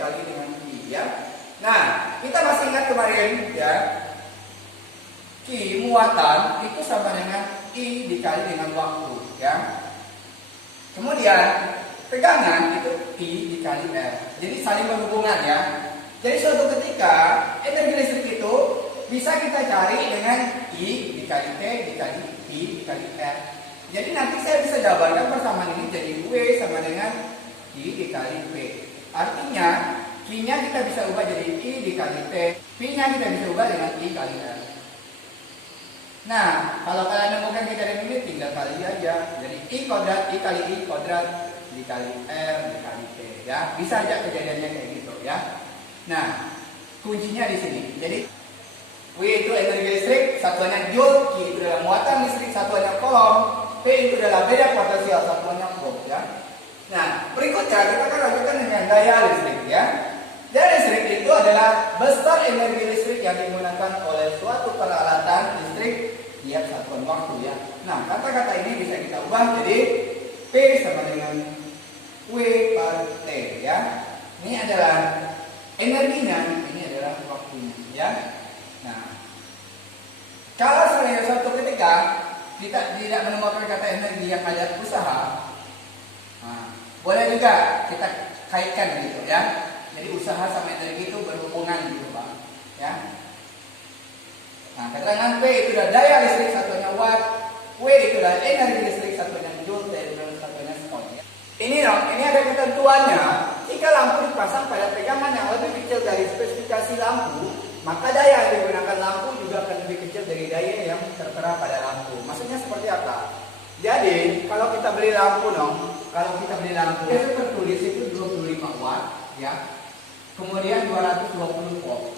dikali dengan Q ya. Nah, kita masih ingat kemarin ya, Q muatan itu sama dengan I dikali dengan waktu ya. Kemudian tegangan itu I dikali R. Jadi saling berhubungan ya. Jadi suatu ketika energi listrik itu bisa kita cari dengan I dikali T dikali I dikali R. Jadi nanti saya bisa jabarkan persamaan ini jadi W sama dengan I dikali P. Artinya Q-nya kita bisa ubah jadi I dikali T, P-nya kita bisa ubah dengan I kali R. Nah, kalau kalian nemukan kejadian ini tinggal kali aja. Jadi I kuadrat kali I kuadrat dikali R dikali T ya. Bisa aja kejadiannya kayak gitu ya. Nah, kuncinya di sini. Jadi W itu energi listrik, satuannya joule, Q itu adalah muatan listrik, satuannya coulomb, P itu adalah beda potensial, satuannya volt ya. Nah, berikutnya kita akan lanjutkan dengan daya listrik ya. Daya listrik itu adalah besar energi listrik yang digunakan oleh suatu peralatan listrik tiap satuan waktu ya. Nah, kata-kata ini bisa kita ubah jadi P sama dengan W per T ya. Ini adalah energinya, ini adalah waktunya ya. Nah, kalau seandainya suatu ketika kita tidak menemukan kata energi yang ada usaha, nah, boleh juga kita kaitkan gitu ya. Jadi usaha sama energi itu berhubungan gitu Pak ya. Nah, keterangan P itu adalah daya listrik, satuannya watt, W itu adalah energi listrik, satuannya joule, T itu adalah satuannya scott ya. Ini ada ketentuannya. Jika lampu dipasang pada tegangan yang lebih kecil dari spesifikasi lampu, maka daya yang digunakan lampu juga akan lebih kecil dari daya yang tertera pada lampu. Maksudnya seperti apa? Jadi kalau kita beli lampu itu tertulis itu 25 watt ya. Kemudian 220 volt.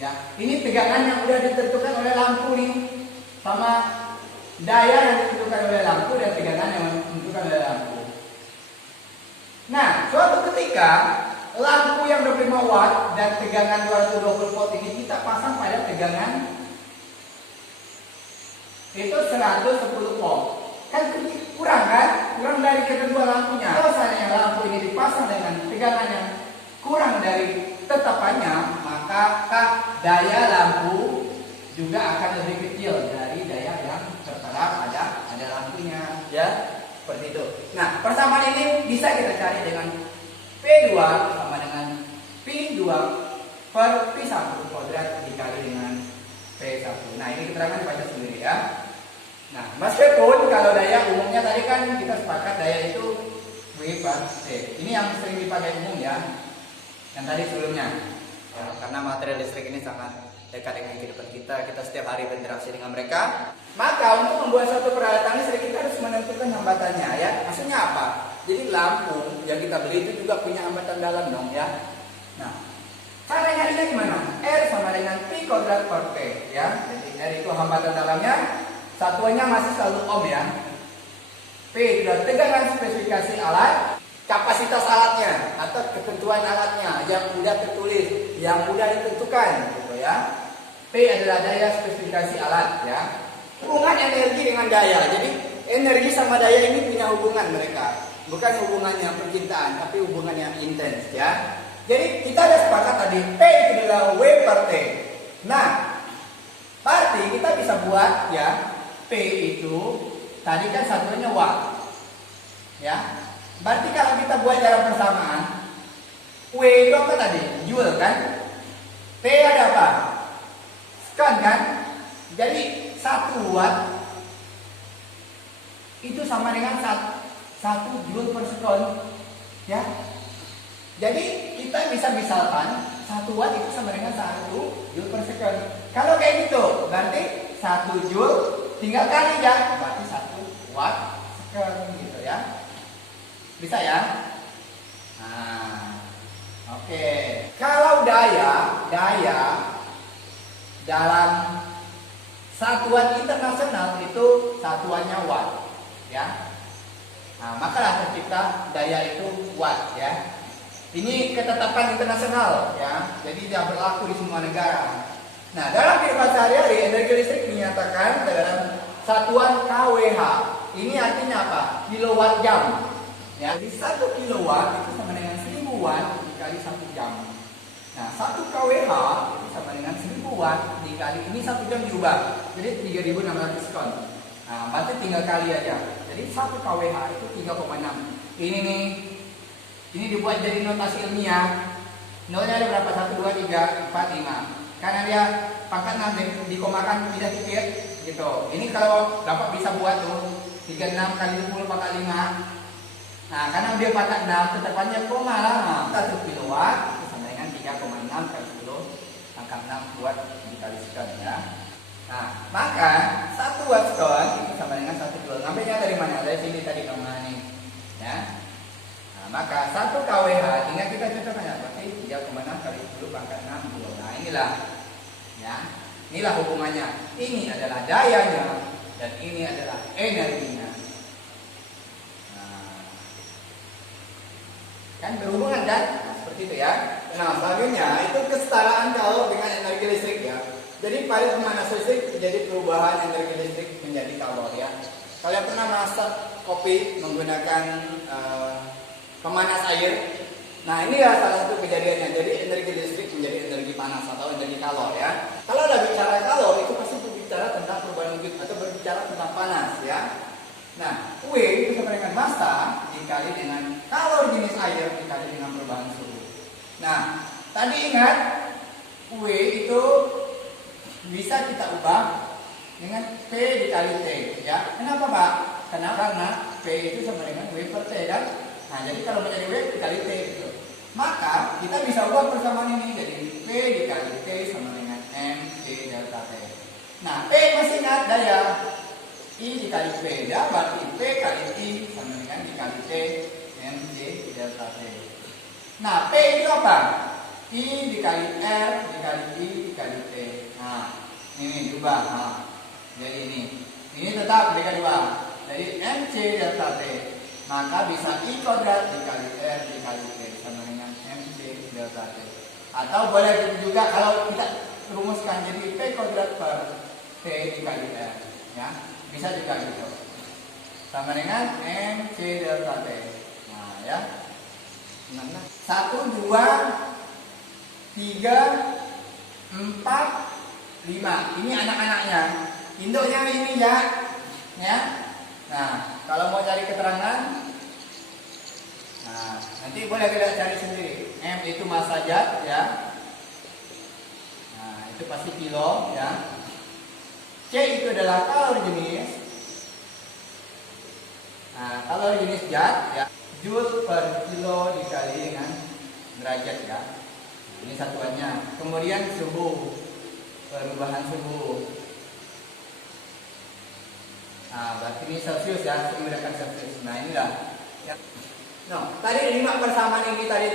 Ya, ini tegangan yang sudah ditentukan oleh lampu nih, sama daya yang ditentukan oleh lampu dan tegangan yang ditentukan oleh lampu. Nah, suatu ketika lampu yang 25 watt dan tegangan 220 volt ini kita pasang pada tegangan itu 110 volt. Kan kurang kan? Kurang dari ketentuan lampunya. Kalau seandainya lampu ini dipasang dengan tegangan yang kurang dari tetapannya, maka daya lampu juga akan lebih kecil dari daya yang tertera pada lampunya ya. Seperti itu. Nah, persamaan ini bisa kita cari dengan P2 sama dengan P2 per P1 kuadrat dikali dengan P1. Nah, ini keterangan dibaca sendiri ya. Nah, meskipun kalau daya umumnya tadi kan kita sepakat daya itu W per T. Ini yang sering dipakai umum ya. Yang tadi sebelumnya. Ya, karena material listrik ini sangat dekat dengan kehidupan kita setiap hari berinteraksi dengan mereka. Maka untuk membuat suatu peralatan listrik kita harus menentukan hambatannya ya. Maksudnya apa? Jadi lampu yang kita beli itu juga punya hambatan dalam dong ya. Nah, cara nyarinya gimana? R sama dengan P kuadrat per P ya. Jadi R itu hambatan dalamnya, satuannya masih selalu ohm ya. P adalah tegangan spesifikasi alat, kapasitas alatnya atau ketentuan alatnya yang mudah tertulis, yang mudah ditentukan gitu ya. P adalah daya spesifikasi alat ya. Hubungan energi dengan daya. Jadi energi sama daya ini punya hubungan mereka. Bukan hubungan yang percintaan, tapi hubungan yang intens ya. Jadi kita ada sepakat tadi P itu adalah W per T. Nah, berarti kita bisa buat ya P itu tadi kan satunya watt. Ya. Berarti kalau kita buat cara persamaan, W itu apa tadi? Joule kan? T ada apa? Scott kan? Jadi 1 watt itu sama dengan 1 joule per second ya. Jadi kita bisa misalkan 1 watt itu sama dengan 1 joule per second. Kalau kayak gitu berarti 1 joule tinggal kali ya, berarti 1 watt second gitu ya. Bisa ya? Nah, oke. Kalau daya dalam satuan internasional itu satuannya watt ya. Nah, makalah tercipta daya itu watt ya. Ini ketetapan internasional ya. Jadi tidak berlaku di semua negara. Nah, dalam kehidupan sehari-hari energi listrik dinyatakan dalam satuan kWh. Ini artinya apa? Kilowatt jam. Ya, jadi 1 kilowatt itu sama dengan 1000 watt dikali 1 jam. Nah, 1 kWh itu sama dengan 1000 watt dikali ini 1 jam diubah. Jadi 3600 ton. Nah, berarti tinggal kali aja. Jadi 1 kWh itu 3,6. Ini nih. Ini dibuat jadi notasi ilmiah. Nolnya ada berapa? 1, 2, 3, 4, 5. Karena dia pangkat 6 dikomakan tidak sedikit gitu. Ini kalau Bapak bisa buat tuh 36 kali 10 pangkat 5. Nah, karena dia pangkat 6 tetapannya koma lah. 1 kilowatt itu sama dengan 3,6 kali 10 pangkat 6 watt dikalikan ya. Nah, maka 1 watt stone itu sama dengan 1 kilo. Ngambilnya dari mana? Dari sini tadi kemana nih? Ya. Nah, maka 1 kWh tinggal kita cocokkan ya. Berarti 3,6 kali 10 pangkat 6 kilo. Nah, inilah ya. Inilah hubungannya. Ini adalah dayanya dan ini adalah energinya. Nah, kan berhubungan kan? Nah, seperti itu ya. Nah, selanjutnya itu kesetaraan kalor dengan energi listrik ya. Jadi pada pemanas listrik terjadi perubahan energi listrik menjadi kalor ya. Kalian pernah masak kopi menggunakan pemanas air? Nah, ini ya salah satu kejadiannya. Jadi energi listrik menjadi energi panas atau energi kalor ya. Kalau udah bicara kalor itu pasti berbicara tentang perubahan wujud atau berbicara tentang panas ya. Nah, W itu sama dengan massa dikali dengan kalor jenis air dikali dengan perubahan suhu. Nah, tadi ingat W itu bisa kita ubah dengan P dikali T ya. Kenapa Pak? Karena P itu sama dengan W per T kan. Nah, jadi kalau menjadi W dikali T gitu. Maka kita bisa ubah persamaan ini jadi P dikali T sama dengan MC delta T. Nah, P masih ingat daya. I dikali P ya, berarti P kali I sama dengan dikali T MC delta T. Nah, P itu apa? I dikali R dikali I dikali T. Nah, ini diubah. Nah, jadi ini tetap dikali 2. Jadi MC delta T. Maka bisa I kuadrat dikali R dikali T sama dengan MC delta T. Atau boleh juga kalau kita rumuskan jadi P kuadrat per T dikali R ya. Bisa juga gitu. Sama dengan MC delta T. Nah, ya. 1 2 3 4 5. Ini anak-anaknya. Induknya ini ya. Ya. Nah, kalau mau cari keterangan, nah, nanti boleh kita cari sendiri. M itu massa zat ya. Nah, itu pasti kilo ya. C itu adalah kalori jenis. Nah, kalori jenis zat ya. Joule per kilo dikali dengan derajat ya. Nah, ini satuannya. Kemudian suhu, perubahan suhu. Nah, berarti ini Celsius ya, menggunakan Celsius. Nah, inilah. Ya. Nah, tadi 5 persamaan ini tadi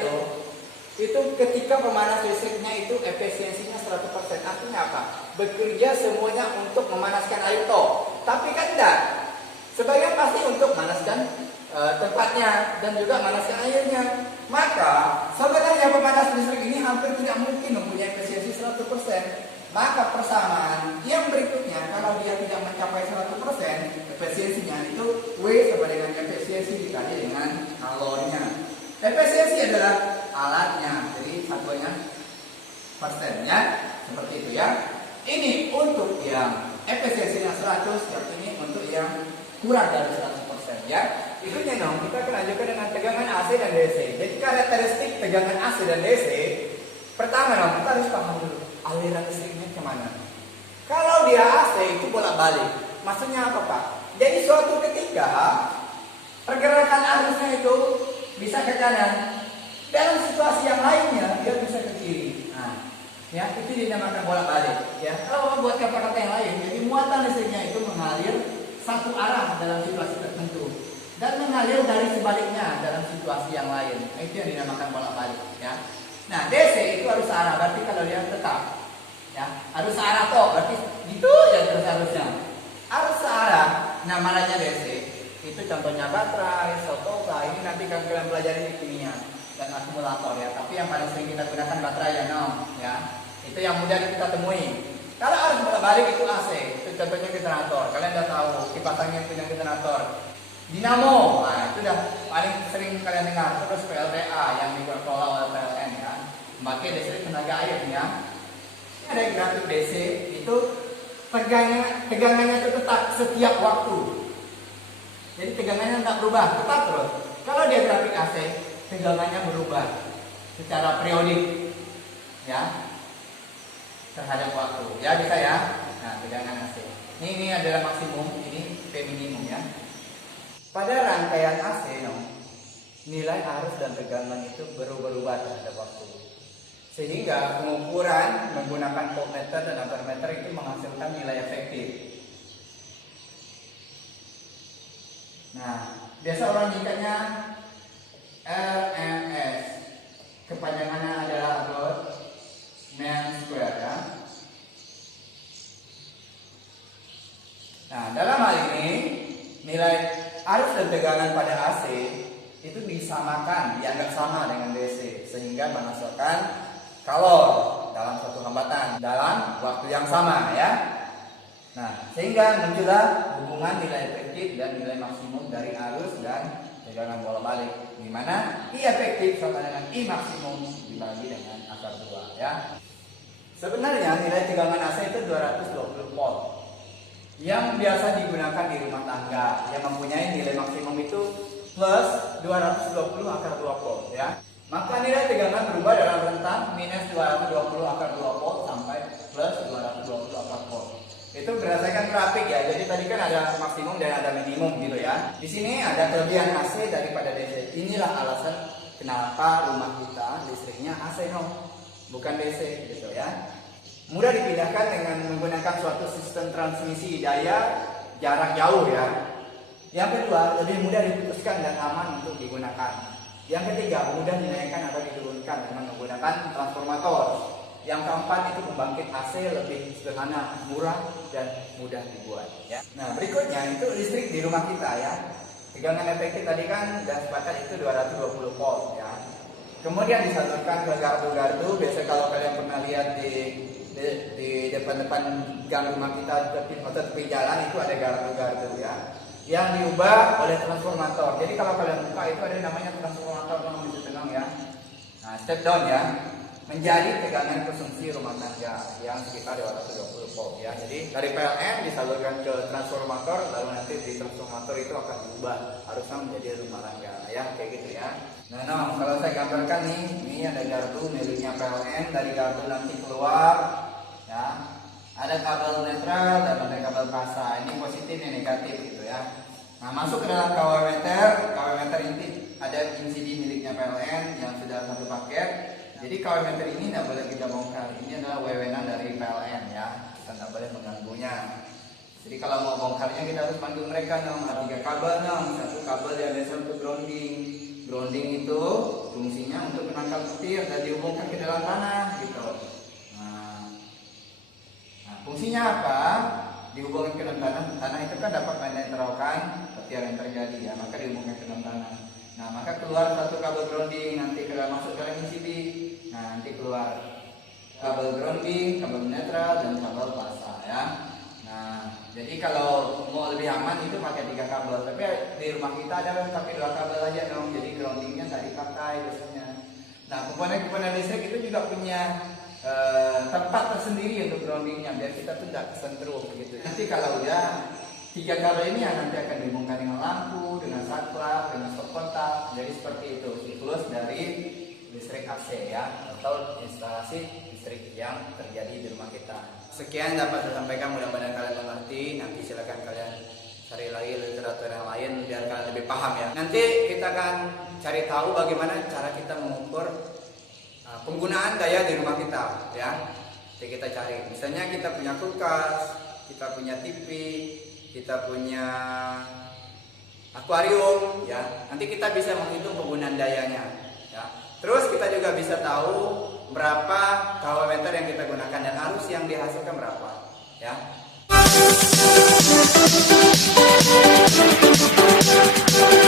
itu ketika pemanas listriknya itu efisiensinya 100%. Artinya apa? Bekerja semuanya untuk memanaskan air toh. Tapi kan enggak. Sebagian pasti untuk memanaskan tempatnya dan juga memanaskan airnya. Maka sebenarnya pemanas listrik ini hampir tidak mungkin mempunyai efisiensi 100%. Maka persamaan yang berikutnya kalau dia tidak mencapai 100% efisiensinya itu W sama dengan efisiensi dikali dengan kalornya. Efisiensi adalah alatnya, jadi satuannya persen ya, seperti itu ya. Ini untuk yang efisiensinya 100, yang ini untuk yang kurang dari 100% ya. Itunya dong, kita akan lanjutkan dengan tegangan AC dan DC. Jadi karakteristik tegangan AC dan DC, pertama dong kita harus paham dulu aliran listriknya kemana. Kalau dia AC itu bolak-balik. Maksudnya apa Pak? Jadi suatu ketika pergerakan arusnya itu bisa ke kanan. Dalam situasi yang lainnya dia bisa ke kiri. Nah, ya itu dinamakan bolak-balik. Ya, kalau buat kata-kata yang lain, jadi muatan listriknya itu mengalir satu arah dalam situasi tertentu dan mengalir dari sebaliknya dalam situasi yang lain. Nah, itu yang dinamakan bolak-balik. Ya. Nah, DC itu harus searah, berarti kalau dia tetap ya, harus searah toh, berarti gitu ya terus harusnya. Harus searah, namanya DC. Itu contohnya baterai, sotoba, ini nanti kan kalian pelajari di kimia dan akumulator ya. Tapi yang paling sering kita gunakan baterai ya, ya. Itu yang mudah kita temui. Kalau harus bolak-balik itu AC, itu contohnya generator. Kalian udah tahu kipas angin punya generator. Dinamo, nah itu udah paling sering kalian dengar. Terus PLTA yang dikelola oleh PLN ya. Pakai pakai listrik tenaga air ya. Ini ada grafik DC, itu tegangannya itu tetap setiap waktu. Jadi tegangannya tidak berubah, tetap terus. Kalau dia grafik AC, tegangannya berubah secara periodik ya, terhadap waktu. Ya bisa ya. Nah, tegangan AC. Ini adalah maksimum, ini P minimum ya. Pada rangkaian AC, nilai arus dan tegangan itu berubah-ubah terhadap waktu. Sehingga pengukuran menggunakan voltmeter dan ampermeter itu menghasilkan nilai efektif. Nah, biasa orang nyingkatnya RMS. Kepanjangannya adalah Rod-Means Square ya. Nah, dalam hal ini nilai arus dan tegangan pada AC itu disamakan, dianggap sama dengan DC, sehingga menghasilkan kalor dalam satu hambatan dalam waktu yang sama ya. Nah, sehingga muncullah hubungan nilai efektif dan nilai maksimum dari arus dan tegangan bolak-balik, di mana I efektif sama dengan I maksimum dibagi dengan akar 2 ya. Sebenarnya nilai tegangan AC itu 220 volt yang biasa digunakan di rumah tangga yang mempunyai nilai maksimum itu plus 220 akar 2 volt ya. Maka nilai tegangan berubah dalam rentang minus 220 akar 2 volt sampai plus 220 akar volt. Itu berdasarkan grafik ya. Jadi tadi kan ada maksimum dan ada minimum gitu ya. Di sini ada kelebihan AC daripada DC. Inilah alasan kenapa rumah kita listriknya AC bukan DC gitu ya. Mudah dipindahkan dengan menggunakan suatu sistem transmisi daya jarak jauh ya. Yang kedua, lebih mudah diputuskan dan aman untuk digunakan. Yang ketiga, mudah dinaikkan atau diturunkan dengan menggunakan transformator. Yang keempat, itu pembangkit AC lebih sederhana, murah, dan mudah dibuat ya. Nah, berikutnya itu listrik di rumah kita ya. Tegangan efektif tadi kan sudah sepakat itu 220 volt ya. Kemudian disalurkan ke gardu-gardu. Biasa kalau kalian pernah lihat di depan-depan gang rumah kita atau tepi jalan itu ada gardu-gardu ya, yang diubah oleh transformator. Jadi kalau kalian buka itu ada namanya transformator di tengah ya. Nah, step down ya, menjadi tegangan konsumsi rumah tangga yang sekitar 220 volt ya. Jadi dari PLN disalurkan ke transformator, lalu nanti di transformator itu akan diubah harusnya menjadi rumah tangga ya, kayak gitu ya. Nah, kalau saya gambarkan nih, ini ada gardu miliknya PLN, dari gardu nanti keluar ya, ada kabel netral dan ada kabel pasa. Ini positif, ini negatif gitu ya. Nah, masuk ke dalam kW meter ini ada MCD miliknya PLN yang sudah satu paket. Jadi kW meter ini tidak boleh kita bongkar. Ini adalah wewenang dari PLN ya, kita tidak boleh mengganggunya. Jadi kalau mau bongkarnya kita harus panggil mereka ada 3 kabel satu kabel yang biasa untuk grounding. Grounding itu fungsinya untuk menangkal petir dan dihubungkan ke dalam tanah gitu. Fungsinya apa? Dihubungkan ke dalam tanah. Tanah itu kan dapat menetralkan petir yang terjadi ya, maka dihubungkan ke dalam tanah. Nah, maka keluar satu kabel grounding, nanti masuk ke dalam MCB. Nah, nanti keluar kabel grounding, kabel netral, dan kabel pasa ya. Nah, jadi kalau mau lebih aman itu pakai 3 kabel. Tapi di rumah kita ada pakai 2 kabel aja dong. Jadi groundingnya nggak dipakai biasanya. Nah, komponen-komponen listrik itu juga punya tempat tersendiri untuk groundingnya biar kita tuh tidak kesentrum gitu. Nanti kalau udah 3 kabel ini yang nanti akan dihubungkan dengan lampu, dengan saklar, dengan stop kontak. Jadi seperti itu siklus dari listrik AC ya, atau instalasi listrik yang terjadi di rumah kita. Sekian dapat saya sampaikan, mudah-mudahan kalian mengerti. Nanti silakan kalian cari lagi literatur yang lain biar kalian lebih paham ya. Nanti kita akan cari tahu bagaimana cara kita mengukur penggunaan daya di rumah kita ya. Jadi kita cari, misalnya kita punya kulkas, kita punya TV, kita punya akuarium ya. Nanti kita bisa menghitung penggunaan dayanya ya. Terus kita juga bisa tahu berapa kW meter yang kita gunakan dan arus yang dihasilkan berapa ya.